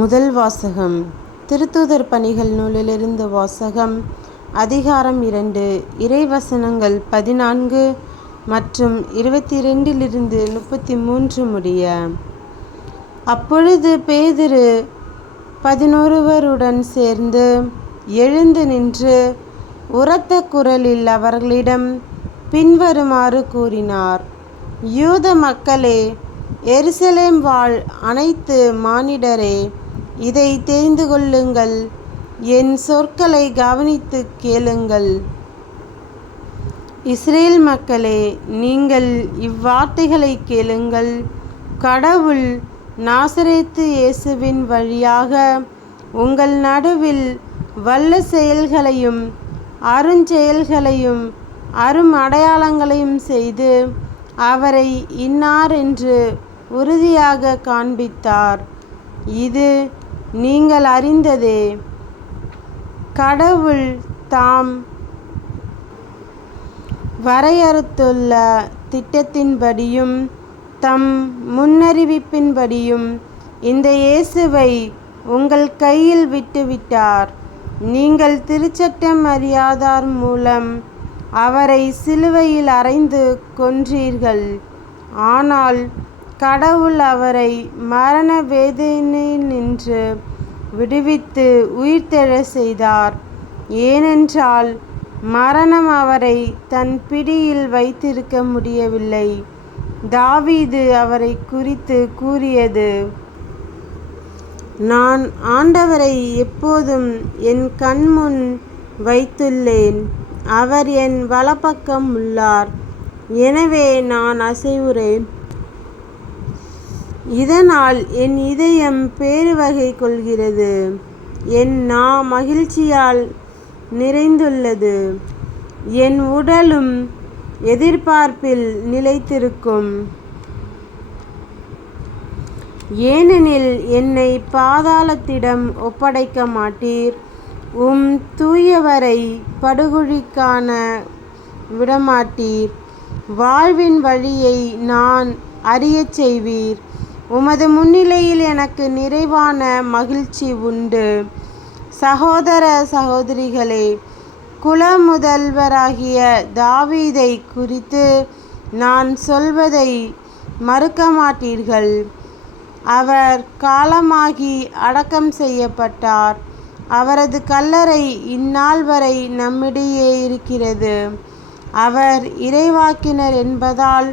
முதல் வாசகம். திருத்தூதர் பணிகள் நூலிலிருந்து வாசகம். அதிகாரம் 2. இறைவசனங்கள் 14 மற்றும் 22 33 முடிய. அப்பொழுது பேதுரு 11 சேர்ந்து எழுந்து நின்று உரத்த குரலில் அவர்களிடம் பின்வருமாறு கூறினார். யூத மக்களே, எருசலேம் வாழ் அனைத்து மானிடரே, இதை தெரிந்து கொள்ளுங்கள். என் சொற்களை கவனித்து கேளுங்கள். இஸ்ரேல் மக்களே, நீங்கள் இவ்வார்த்தைகளை கேளுங்கள். கடவுள் நாசரேத்து இயேசுவின் வழியாக உங்கள் நடுவில் வல்ல செயல்களையும் அருஞ்செயல்களையும் அரும் அடையாளங்களையும் செய்து அவரை இன்னார் என்று உறுதியாக காண்பித்தார். இது நீங்கள் அறிந்ததே. கடவுள் தாம் வரையறுத்துள்ள திட்டத்தின்படியும் தம் முன்னறிவிப்பின்படியும் இந்த இயேசுவை உங்கள் கையில் விட்டுவிட்டார். நீங்கள் திருச்சட்டம் அறியாதார் மூலம் அவரை சிலுவையில் அறைந்து கொன்றீர்கள். ஆனால் கடவுள் அவரை மரண வேதனையினின்று விடுவித்து உயிர்த்தெழச் செய்தார். ஏனென்றால் மரணம் அவரை தன் பிடியில் வைத்திருக்க முடியவில்லை. தாவீது அவரை குறித்து கூறியது: நான் ஆண்டவரை எப்போதும் என் கண்முன் வைத்துள்ளேன். அவர் என் வலப்பக்கம் உள்ளார். எனவே நான் அசைவுறேன். இதனால் என் இதயம் பேருவகை கொள்கிறது. என் நா மகிழ்ச்சியால் நிறைந்துள்ளது. என் உடலும் எதிர்பார்ப்பில் நிலைத்திருக்கும். ஏனெனில் என்னை பாதாளத்திடம் ஒப்படைக்க மாட்டீர். உம் தூயவரை படுகுழிக்கான விடமாட்டீர். வாழ்வின் வழியை நான் அறியச் செய்வீர். உமது முன்னிலையில் எனக்கு நிறைவான மகிழ்ச்சி உண்டு. சகோதர சகோதரிகளே, குலமுதல்வராகிய தாவீதை குறித்து நான் சொல்வதை மறுக்க மாட்டீர்கள். அவர் காலமாகி அடக்கம் செய்யப்பட்டார். அவரது கல்லறை இந்நாள் வரை நம்மிடையே இருக்கிறது. அவர் இறைவாக்கினர் என்பதால்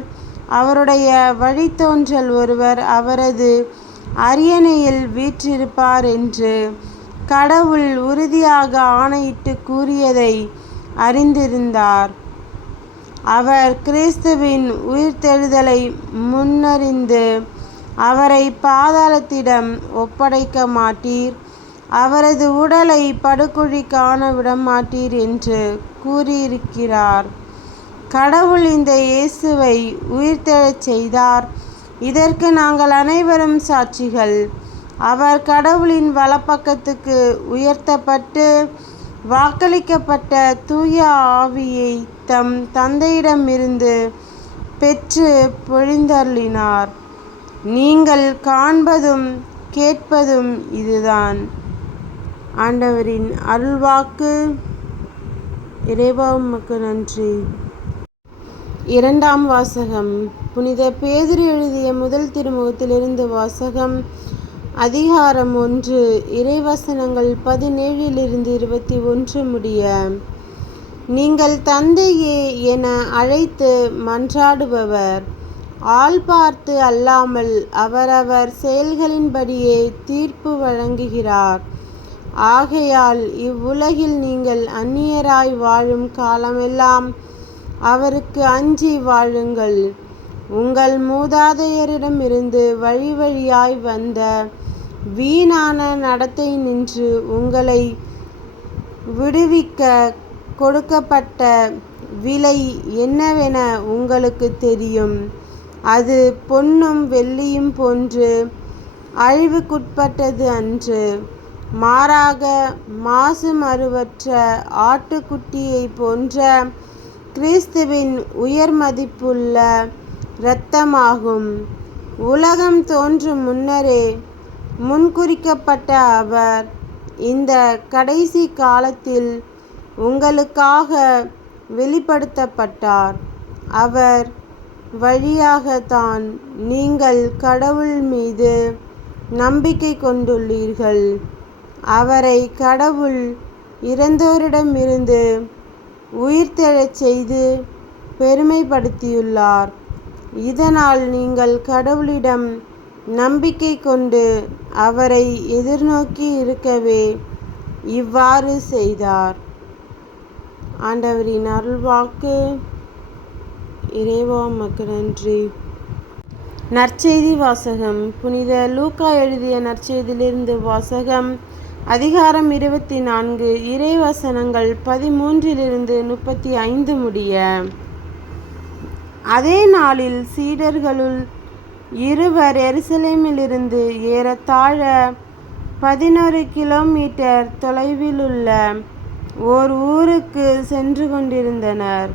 அவருடைய வழித்தோன்றல் ஒருவர் அவரது அரியணையில் வீற்றிருப்பார் என்று கடவுள் உறுதியாக ஆணையிட்டு கூறியதை அறிந்திருந்தார். அவர் கிறிஸ்துவின் உயிர்த்தெழுதலை முன்னறிந்து அவரை பாதாளத்திடம் ஒப்படைக்க மாட்டீர். அவரது உடலை படுகுழி காண விடமாட்டீர் என்று கூறியிருக்கிறார். கடவுள் இந்த இயேசுவை உயிர்த்தெழச் செய்தார். இதற்கு நாங்கள் அனைவரும் சாட்சிகள். அவர் கடவுளின் வலப்பக்கத்துக்கு உயர்த்தப்பட்டு வாக்களிக்கப்பட்ட தூய ஆவியை தம் தந்தையிடமிருந்து பெற்று பொழிந்தருளினார். நீங்கள் காண்பதும் கேட்பதும் இதுதான். ஆண்டவரின் அருள்வாக்கு. இறைவா, உமக்கு நன்றி. இரண்டாம் வாசகம். புனித பேதுரு எழுதிய முதல் திருமுகத்திலிருந்து வாசகம். அதிகாரம் 1. இறைவசனங்கள் 17 21 முடிய. நீங்கள் தந்தையே என அழைத்து மன்றாடுபவர். ஆள் பார்த்து அல்லாமல் அவரவர் செயல்களின்படியே தீர்ப்பு வழங்குகிறார். ஆகையால் இவ்வுலகில் நீங்கள் அந்நியராய் வாழும் காலமெல்லாம் அவருக்கு அஞ்சி வாழுங்கள். உங்கள் மூதாதையரிடமிருந்து வழி வழியாய் வந்த வீணான நடத்தை நின்று உங்களை விடுவிக்க கொடுக்கப்பட்ட விலை என்னவென உங்களுக்கு தெரியும். அது பொன்னும் வெள்ளியும் போன்று அழிவுக்குட்பட்டது அன்று. மாறாக மாசு மறுவற்ற ஆட்டுக்குட்டியை போன்ற கிறிஸ்துவின் உயர் மதிப்புள்ள இரத்தமாகும். உலகம் தோன்றும் முன்னரே முன்குறிக்கப்பட்ட அவர் இந்த கடைசி காலத்தில் உங்களுக்காக வெளிப்படுத்தப்பட்டார். அவர் வழியாகத்தான் நீங்கள் கடவுள் மீது நம்பிக்கை கொண்டுள்ளீர்கள். அவரை கடவுள் இறந்தோரிடமிருந்து உயிர்த்தெழச் செய்து பெருமைப்படுத்தியுள்ளார். இதனால் நீங்கள் கடவுளிடம் நம்பிக்கை கொண்டு அவரை எதிர்நோக்கி இருக்கவே இவ்வாறு செய்தார். ஆண்டவரின் அருள்வாக்கு. இறைவா உமக்கு நன்றி. நற்செய்தி வாசகம். புனித லூக்கா எழுதிய நற்செய்தியிலிருந்து வாசகம். அதிகாரம் 24, இறைவசனங்கள் 13-35 முடிய. அதே நாளில் சீடர்களுள் இருவர் எருசலேமிலிருந்து ஏறத்தாழ 11 கிலோமீட்டர் தொலைவிலுள்ள ஓர் ஊருக்கு சென்று கொண்டிருந்தனர்.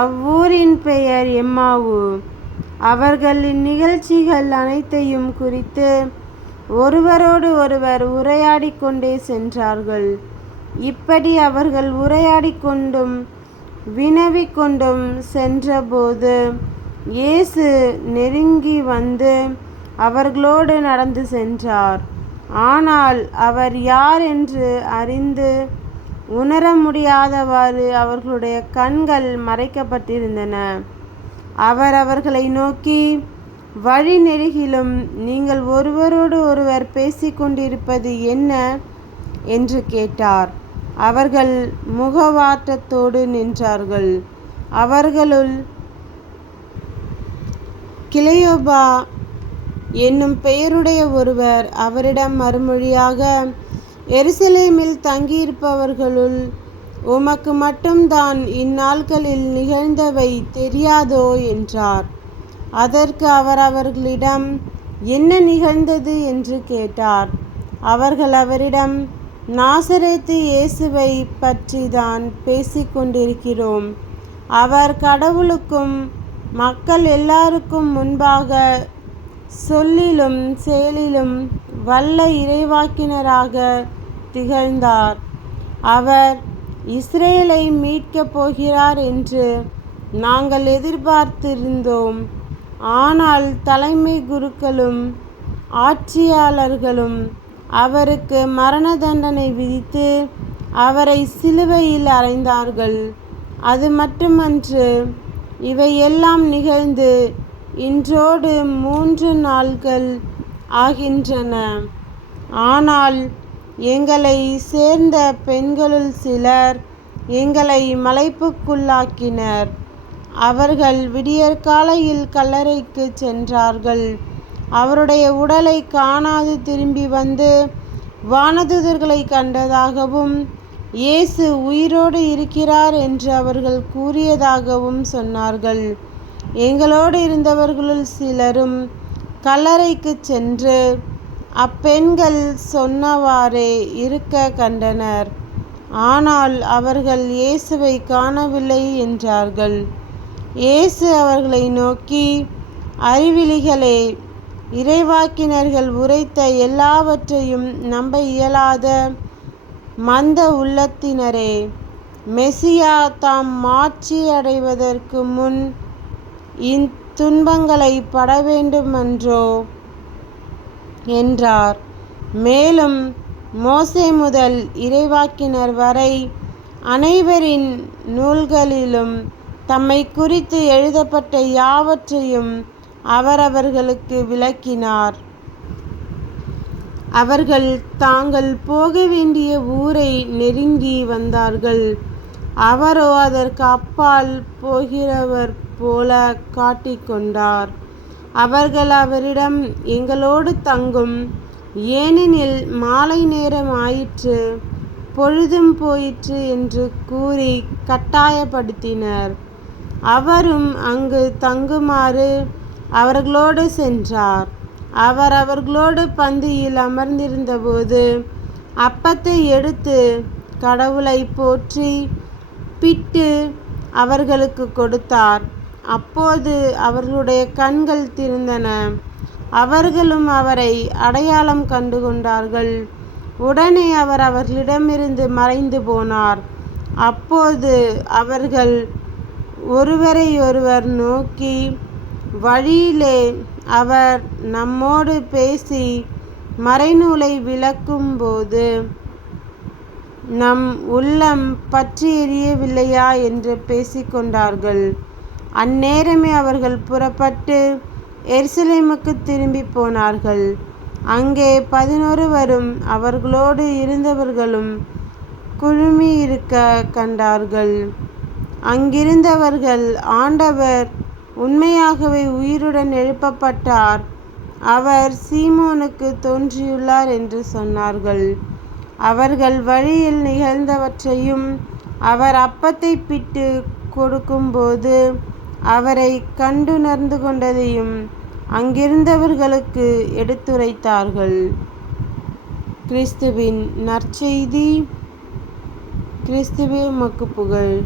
அவ்வூரின் பெயர் எம்மாவு. அவர்கள் இந்நிகழ்ச்சிகள் அனைத்தையும் குறித்து ஒருவரோடு ஒருவர் உரையாடி கொண்டே சென்றார்கள். இப்படி அவர்கள் உரையாடி கொண்டும் வினவிக் கொண்டும் சென்றபோது இயேசு நெருங்கி வந்து அவர்களோடு நடந்து சென்றார். ஆனால் அவர் யார் என்று அறிந்து உணர முடியாதவாறு அவர்களுடைய கண்கள் மறைக்கப்பட்டிருந்தன. அவர் அவர்களை நோக்கி, வழி நெடுகிலும் நீங்கள் ஒருவரோடு ஒருவர் பேசிக்கொண்டிருப்பது என்ன என்று கேட்டார். அவர்கள் முகவாட்டத்தோடு நின்றார்கள். அவர்களுள் கிளையோபா என்னும் பெயருடைய ஒருவர் அவரிடம் மறுமொழியாக, எருசலேமில் தங்கியிருப்பவர்களுள் உமக்கு மட்டும்தான் இந்நாள்களில் நிகழ்ந்தவை தெரியாதோ என்றார். அதற்கு அவர் அவர்களிடம், என்ன நிகழ்ந்தது என்று கேட்டார். அவர்கள் அவரிடம், நாசரேத்து இயேசுவை பற்றிதான் பேசிக்கொண்டிருக்கிறோம். அவர் கடவுளுக்கும் மக்கள் எல்லாருக்கும் முன்பாக சொல்லிலும் செயலிலும் வல்ல இறைவாக்கினராக திகழ்ந்தார். அவர் இஸ்ரேலை மீட்கப் போகிறார் என்று நாங்கள் எதிர்பார்த்திருந்தோம். ஆனால் தலைமை குருக்களும் ஆட்சியாளர்களும் அவருக்கு மரண தண்டனை விதித்து அவரை சிலுவையில் அறைந்தார்கள். அது மட்டுமன்று, இவையெல்லாம் நிகழ்ந்து இன்றோடு 3 நாள்கள் ஆகின்றன. ஆனால் எங்களை சேர்ந்த பெண்களுள் சிலர் எங்களை மலைப்புக்குள்ளாக்கினர். அவர்கள் விடியற்காலையில் கல்லறைக்கு சென்றார்கள். அவருடைய உடலை காணாது திரும்பி வந்து வானதூதர்களை கண்டதாகவும் இயேசு உயிரோடு இருக்கிறார் என்று அவர்கள் கூறியதாகவும் சொன்னார்கள். எங்களோடு இருந்தவர்களுள் சிலரும் கல்லறைக்கு சென்று அப்பெண்கள் சொன்னவாறே இருக்க கண்டனர். ஆனால் அவர்கள் இயேசுவை காணவில்லை என்றார்கள். இயேசு அவர்களை நோக்கி, அறிவிலிகளே, இறைவாக்கினர்கள் உரைத்த எல்லாவற்றையும் நம்ப இயலாத மந்த உள்ளத்தினரே, மெசியா தாம் மாட்சி அடைவதற்கு முன் இத்துன்பங்களை பட வேண்டுமன்றோ என்றார். மேலும் மோசே முதல் இறைவாக்கினர் வரை அனைவரின் நூல்களிலும் தம்மை குறித்து எழுதப்பட்ட யாவற்றையும் அவர் அவர்களுக்கு விளக்கினார். அவர்கள் தாங்கள் போக வேண்டிய ஊரை நெருங்கி வந்தார்கள். அவரோ அதற்கு அப்பால் போகிறவர் போல காட்டிக்கொண்டார். அவர்கள் அவரிடம், எங்களோடு தங்கும், ஏனெனில் மாலை நேரம் ஆயிற்று, பொழுதும் போயிற்று என்று கூறி கட்டாயப்படுத்தினர். அவரும் அங்கு தங்குமாறு அவர்களோடு சென்றார். அவர் அவர்களோடு பந்தியில் அமர்ந்திருந்தபோது அப்பத்தை எடுத்து கடவுளை போற்றி பிட்டு அவர்களுக்கு கொடுத்தார். அப்போது அவர்களுடைய கண்கள் திறந்தன. அவர்களும் அவரை அடையாளம் கண்டு கொண்டார்கள். உடனே அவர் அவர்களிடமிருந்து மறைந்து போனார். அப்போது அவர்கள் ஒருவரையொருவர் நோக்கி, வழியிலே அவர் நம்மோடு பேசி மறைநூலை விளக்கும்போது நம் உள்ளம் பற்றி எரியவில்லையா என்று பேசிக்கொண்டார்கள். அந்நேரமே அவர்கள் புறப்பட்டு எருசலேமுக்கு திரும்பி போனார்கள். அங்கே 11 அவர்களோடு இருந்தவர்களும் குழுமியிருக்க கண்டார்கள். அங்கிருந்தவர்கள், ஆண்டவர் உண்மையாகவே உயிருடன் எழுப்பப்பட்டார், அவர் சீமோனுக்கு தோன்றியுள்ளார் என்று சொன்னார்கள். அவர்கள் வழியில் நிகழ்ந்தவற்றையும் அவர் அப்பத்தை பிட்டு கொடுக்கும்போது அவரை கண்டுணர்ந்து கொண்டதையும் அங்கிருந்தவர்களுக்கு எடுத்துரைத்தார்கள். கிறிஸ்துவின் நற்செய்தி. கிறிஸ்துவே உமக்கு புகழ்.